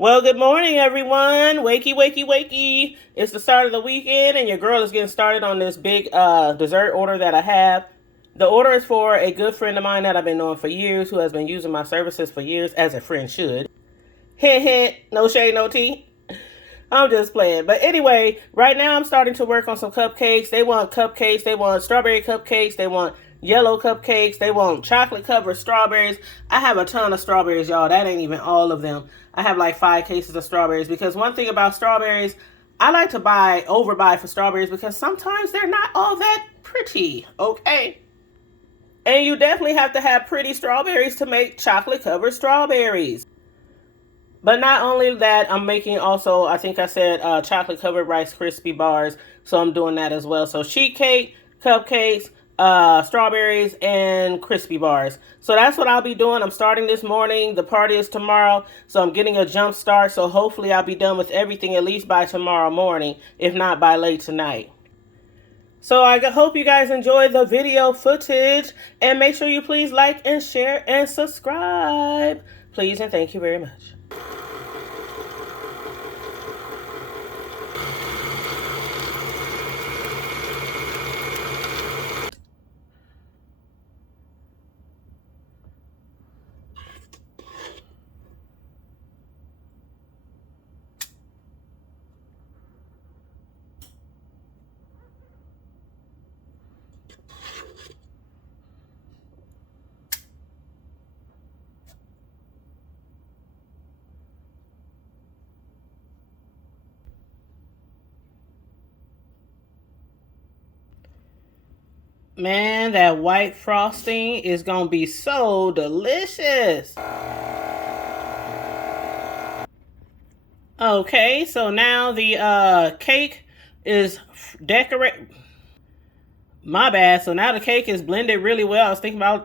Well, good morning, everyone. Wakey, wakey, wakey. It's the start of the weekend, and your girl is getting started on this big dessert order that I have. The order is for a good friend of mine that I've been knowing for years, who has been using my services for years, as a friend should. Hint, hint. No shade, no tea. I'm just playing. But anyway, right now I'm starting to work on some cupcakes. They want cupcakes. They want strawberry cupcakes. They want yellow cupcakes. They want chocolate covered strawberries. I have a ton of strawberries, y'all. That ain't even all of them. I have like 5 cases of strawberries because one thing about strawberries, I like to overbuy for strawberries because sometimes they're not all that pretty, okay? And you definitely have to have pretty strawberries to make chocolate covered strawberries. But not only that, I'm making also, I think I said chocolate covered Rice Krispie bars. So I'm doing that as well. So sheet cake, cupcakes, strawberries, and crispy bars. So that's what I'll be doing. I'm starting this morning. The party is tomorrow. So I'm getting a jump start. So hopefully I'll be done with everything at least by tomorrow morning, if not by late tonight. So I hope you guys enjoy the video footage. And make sure you please like and share and subscribe. Please and thank you very much. Man, that white frosting is going to be so delicious. Okay, so now the cake is decorated. My bad. So now the cake is blended really well. I was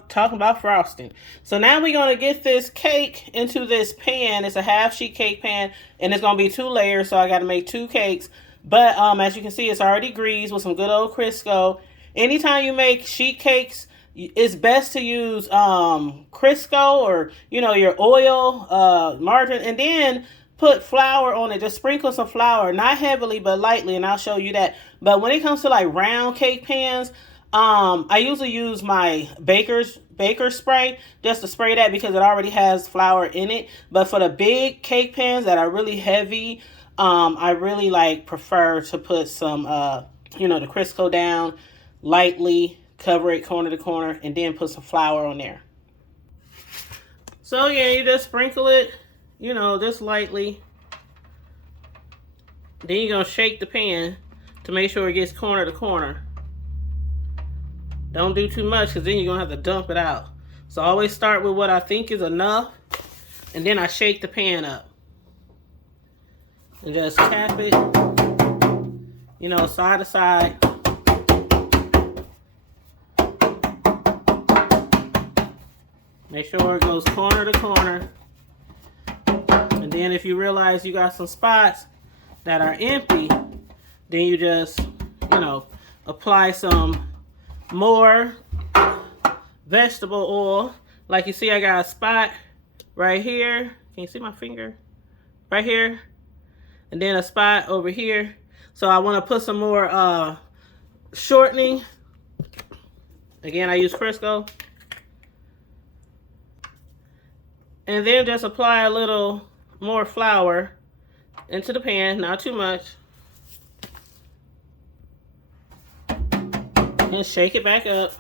talking about frosting. So now we're going to get this cake into this pan. It's a half sheet cake pan, and it's going to be 2 layers, so I got to make 2 cakes. But as you can see, it's already greased with some good old Crisco. Anytime you make sheet cakes, it's best to use Crisco or, your oil, margarine, and then put flour on it. Just sprinkle some flour, not heavily, but lightly, and I'll show you that. But when it comes to like round cake pans, I usually use my baker spray just to spray that because it already has flour in it. But for the big cake pans that are really heavy, I really prefer to put some, the Crisco down lightly, cover it corner to corner, and then put some flour on there. So yeah, you just sprinkle it, just lightly. Then you're going to shake the pan to make sure it gets corner to corner. Don't do too much because then you're going to have to dump it out. So I always start with what I think is enough, and then I shake the pan up. And just tap it, side to side. Make sure it goes corner to corner. And then if you realize you got some spots that are empty, then you just, apply some more vegetable oil. Like you see, I got a spot right here. Can you see my finger? Right here. And then a spot over here. So I want to put some more shortening. Again, I use Crisco. And then just apply a little more flour into the pan, not too much. And shake it back up.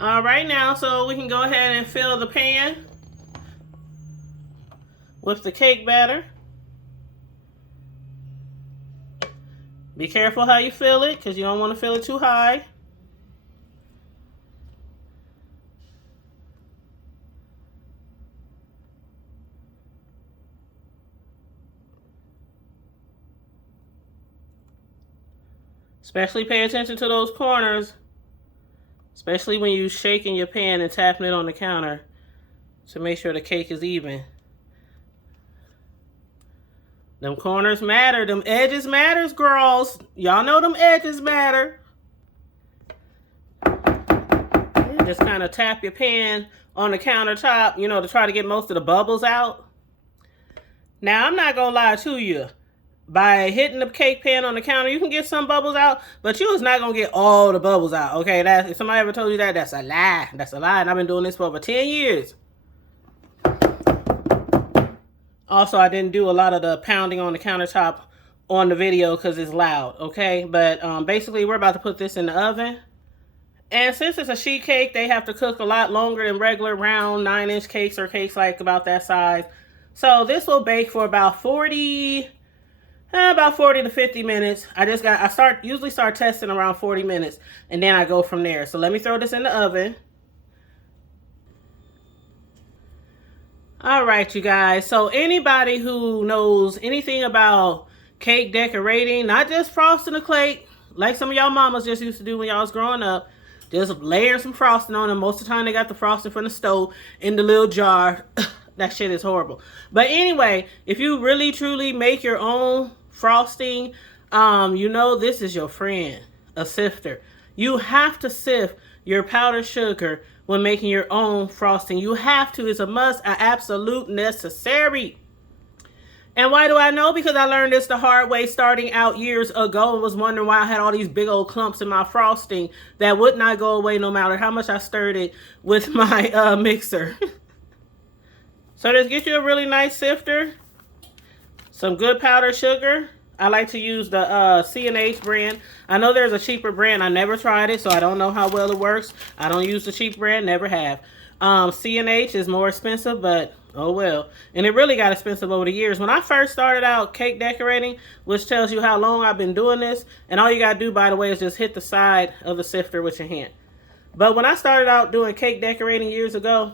All right, now, so we can go ahead and fill the pan with the cake batter. Be careful how you fill it because you don't want to fill it too high. Especially pay attention to those corners, especially when you're shaking your pan and tapping it on the counter to make sure the cake is even. Them corners matter. Them edges matters, girls. Y'all know them edges matter. Just kind of tap your pan on the countertop, you know, to try to get most of the bubbles out. Now, I'm not going to lie to you. By hitting the cake pan on the counter, you can get some bubbles out, but you is not going to get all the bubbles out, okay? If somebody ever told you that, that's a lie. That's a lie, and I've been doing this for over 10 years. Also, I didn't do a lot of the pounding on the countertop on the video because it's loud, okay? But basically, we're about to put this in the oven. And since it's a sheet cake, they have to cook a lot longer than regular round 9-inch cakes or cakes like about that size. So this will bake for about 40 to 50 minutes. I usually start testing around 40 minutes, and then I go from there. So let me throw this in the oven. All right, you guys. So anybody who knows anything about cake decorating, not just frosting a cake, like some of y'all mamas just used to do when y'all was growing up, just layering some frosting on them. Most of the time they got the frosting from the stove in the little jar. That shit is horrible. But anyway, if you really truly make your own frosting, you know this is your friend, a sifter. You have to sift your powdered sugar when making your own frosting. You have to. It's a must, an absolute necessary. And why do I know? Because I learned this the hard way starting out years ago and was wondering why I had all these big old clumps in my frosting that would not go away no matter how much I stirred it with my mixer. So just get you a really nice sifter, some good powdered sugar. I like to use the C&H brand. I know there's a cheaper brand. I never tried it, so I don't know how well it works. I don't use the cheap brand, never have. C&H is more expensive, but oh well. And it really got expensive over the years. When I first started out cake decorating, which tells you how long I've been doing this, and all you gotta do, by the way, is just hit the side of the sifter with your hand. But when I started out doing cake decorating years ago,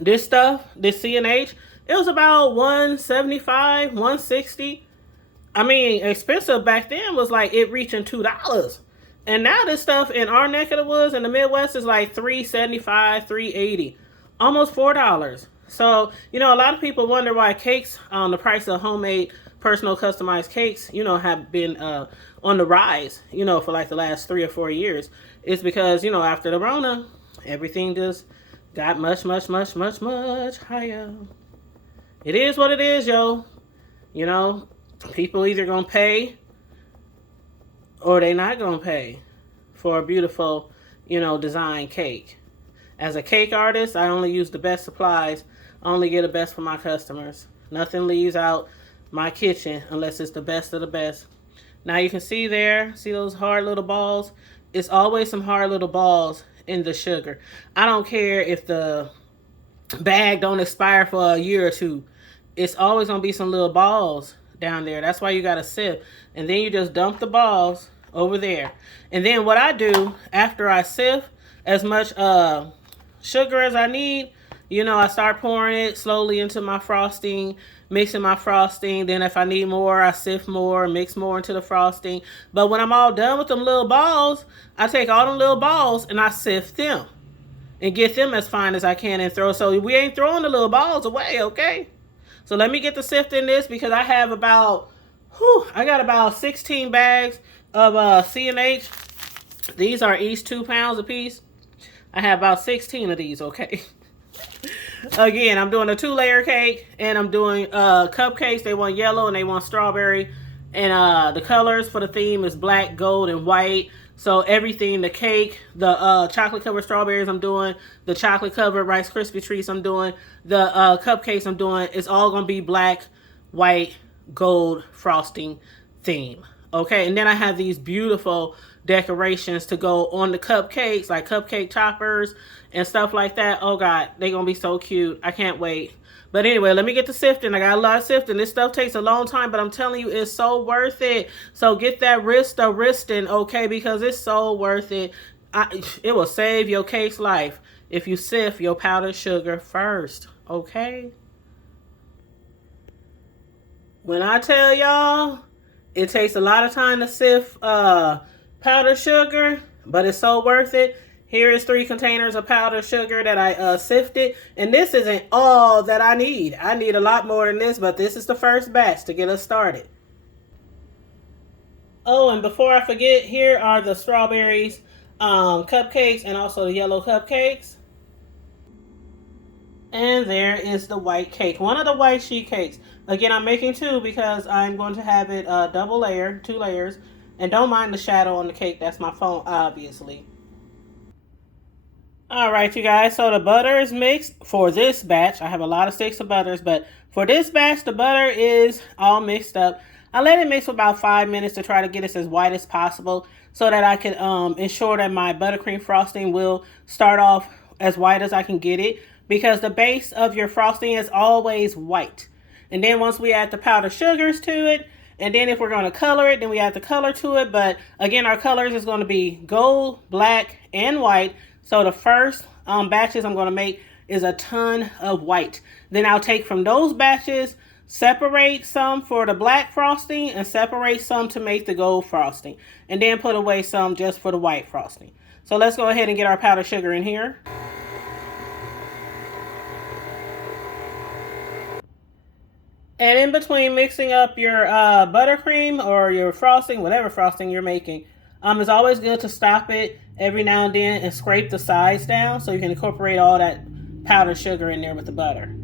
this C&H, it was about $175, $160. I mean, expensive back then was like it reaching $2. And now this stuff in our neck of the woods in the Midwest is like $3.75, $3.80, almost $4. So, you know, a lot of people wonder why cakes, the price of homemade personal customized cakes, you know, have been on the rise, you know, for like the last 3 or 4 years. It's because, you know, after the Rona, everything just got much higher. It is what it is, yo. You know, people either gonna pay or they not gonna pay for a beautiful, you know, design cake. As a cake artist, I only use the best supplies. I only get the best for my customers. Nothing leaves out my kitchen unless it's the best of the best. Now you can see there, see those hard little balls? It's always some hard little balls in the sugar. I don't care if the bag don't expire for a year or two. It's always gonna be some little balls down there. That's why you gotta sift. And then you just dump the balls over there. And then what I do after I sift as much sugar as I need, you know, I start pouring it slowly into my frosting, mixing my frosting. Then if I need more, I sift more, mix more into the frosting. But when I'm all done with them little balls, I take all them little balls and I sift them and get them as fine as I can and throw. So we ain't throwing the little balls away, okay? So let me get the sift in this because I have about, I got about 16 bags of C&H. These are each 2 pounds a piece. I have about 16 of these, okay? Again, I'm doing a 2-layer cake and I'm doing cupcakes. They want yellow and they want strawberry. And the colors for the theme is black, gold, and white. So everything, the cake, the chocolate covered strawberries I'm doing, the chocolate covered Rice Krispie treats I'm doing, the cupcakes I'm doing, it's all going to be black, white, gold frosting theme. Okay, and then I have these beautiful decorations to go on the cupcakes, like cupcake toppers and stuff like that. Oh God, they're going to be so cute. I can't wait. But anyway, let me get the sifting. I got a lot of sifting. This stuff takes a long time, but I'm telling you, it's so worth it. So get that wristing, okay, because it's so worth it. It will save your cake's life if you sift your powdered sugar first, okay? When I tell y'all, it takes a lot of time to sift powdered sugar, but it's so worth it. Here is 3 containers of powdered sugar that I sifted. And this isn't all that I need. I need a lot more than this, but this is the first batch to get us started. Oh, and before I forget, here are the strawberries cupcakes and also the yellow cupcakes. And there is the white cake, one of the white sheet cakes. Again, I'm making 2 because I'm going to have it double layered, 2 layers. And don't mind the shadow on the cake, that's my phone, obviously. All right, you guys, so the butter is mixed for this batch. I have a lot of sticks of butters, but for this batch, the butter is all mixed up. I let it mix for about 5 minutes to try to get it as white as possible so that I can ensure that my buttercream frosting will start off as white as I can get it, because the base of your frosting is always white. And then once we add the powdered sugars to it, and then if we're going to color it, then we add the color to it. But again, our colors is going to be gold, black, and white. So the first batches I'm going to make is a ton of white. Then I'll take from those batches, separate some for the black frosting, and separate some to make the gold frosting. And then put away some just for the white frosting. So let's go ahead and get our powdered sugar in here. And in between mixing up your buttercream or your frosting, whatever frosting you're making, it's always good to stop it every now and then and scrape the sides down so you can incorporate all that powdered sugar in there with the butter.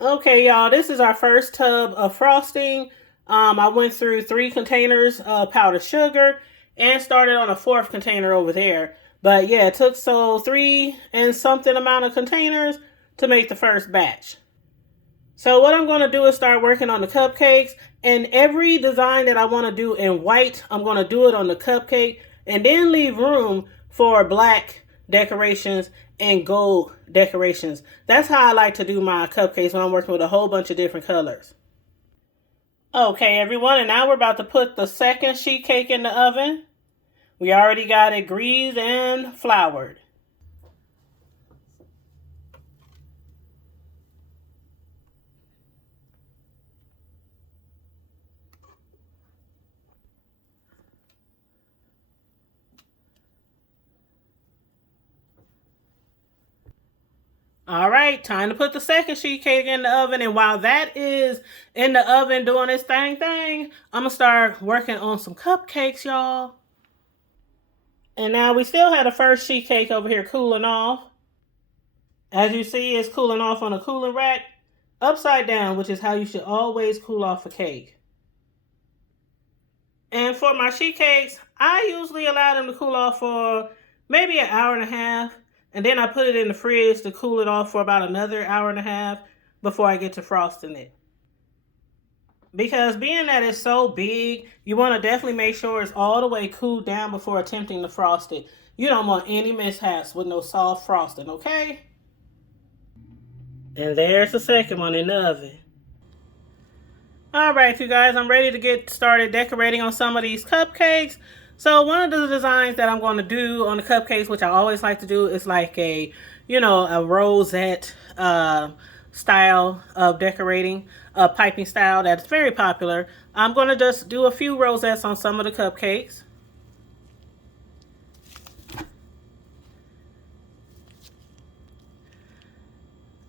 Okay, y'all, this is our first tub of frosting. I went through 3 containers of powdered sugar and started on a 4th container over there. But yeah, it took 3 and something amount of containers to make the first batch. So what I'm going to do is start working on the cupcakes, and every design that I want to do in white, I'm going to do it on the cupcake and then leave room for black decorations and gold decorations. That's how I like to do my cupcakes when I'm working with a whole bunch of different colors. Okay, everyone, and now we're about to put the second sheet cake in the oven. We already got it greased and floured. All right, time to put the second sheet cake in the oven. And while that is in the oven doing its thing, I'm going to start working on some cupcakes, y'all. And now we still have the first sheet cake over here cooling off. As you see, it's cooling off on a cooling rack upside down, which is how you should always cool off a cake. And for my sheet cakes, I usually allow them to cool off for maybe an hour and a half. And then I put it in the fridge to cool it off for about another hour and a half before I get to frosting it. Because being that it's so big, you want to definitely make sure it's all the way cooled down before attempting to frost it. You don't want any mishaps with no soft frosting, okay? And there's the second one in the oven. All right, you guys, I'm ready to get started decorating on some of these cupcakes. So one of the designs that I'm going to do on the cupcakes, which I always like to do, is like a rosette style of decorating, a piping style that's very popular. I'm going to just do a few rosettes on some of the cupcakes.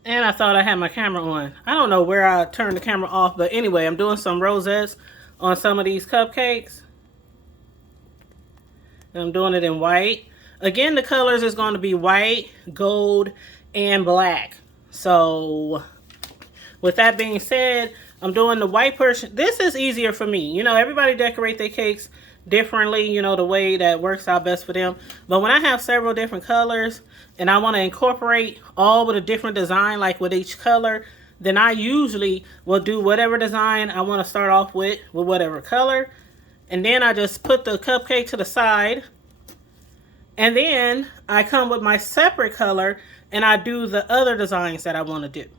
And I thought I had my camera on. I don't know where I turned the camera off, but anyway, I'm doing some rosettes on some of these cupcakes. And I'm doing it in white. Again, the colors is going to be white, gold, and black. So, with that being said, I'm doing the white portion. This is easier for me. You know, everybody decorate their cakes differently, you know, the way that works out best for them. But when I have several different colors and I want to incorporate all with a different design, like with each color, then I usually will do whatever design I want to start off with whatever color. And then I just put the cupcake to the side. And then I come with my separate color and I do the other designs that I want to do.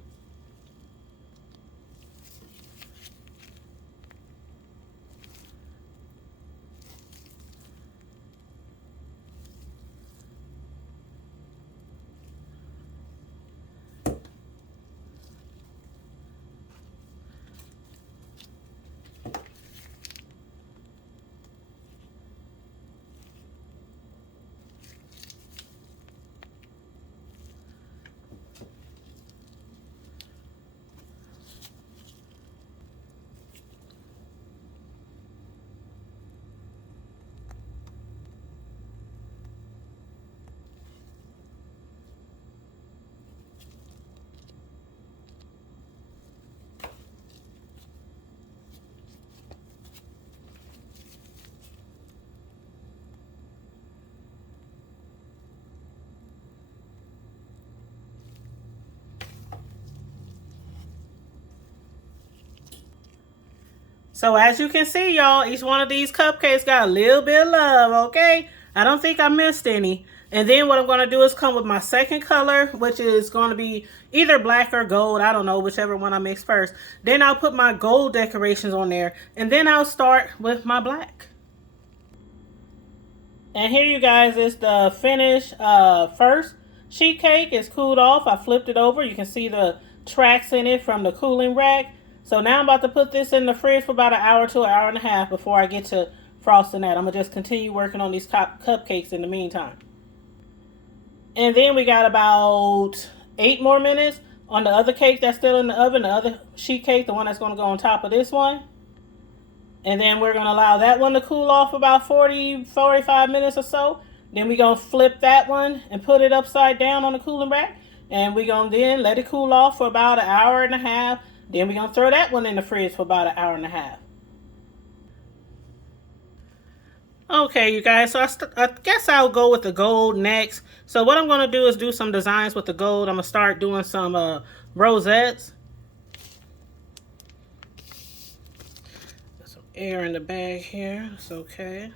So as you can see, y'all, each one of these cupcakes got a little bit of love, okay? I don't think I missed any. And then what I'm going to do is come with my second color, which is going to be either black or gold. I don't know, whichever one I mix first. Then I'll put my gold decorations on there. And then I'll start with my black. And here, you guys, is the finished first sheet cake. It's cooled off. I flipped it over. You can see the tracks in it from the cooling rack. So now I'm about to put this in the fridge for about an hour to an hour and a half before I get to frosting that. I'm going to just continue working on these cupcakes in the meantime. And then we got about 8 more minutes on the other cake that's still in the oven, the other sheet cake, the one that's going to go on top of this one. And then we're going to allow that one to cool off about 45 minutes or so. Then we're going to flip that one and put it upside down on the cooling rack. And we're going to then let it cool off for about an hour and a half. Then we're going to throw that one in the fridge for about an hour and a half. Okay, you guys, so I guess I'll go with the gold next. So what I'm going to do is do some designs with the gold. I'm going to start doing some rosettes. Got some air in the bag here. It's okay.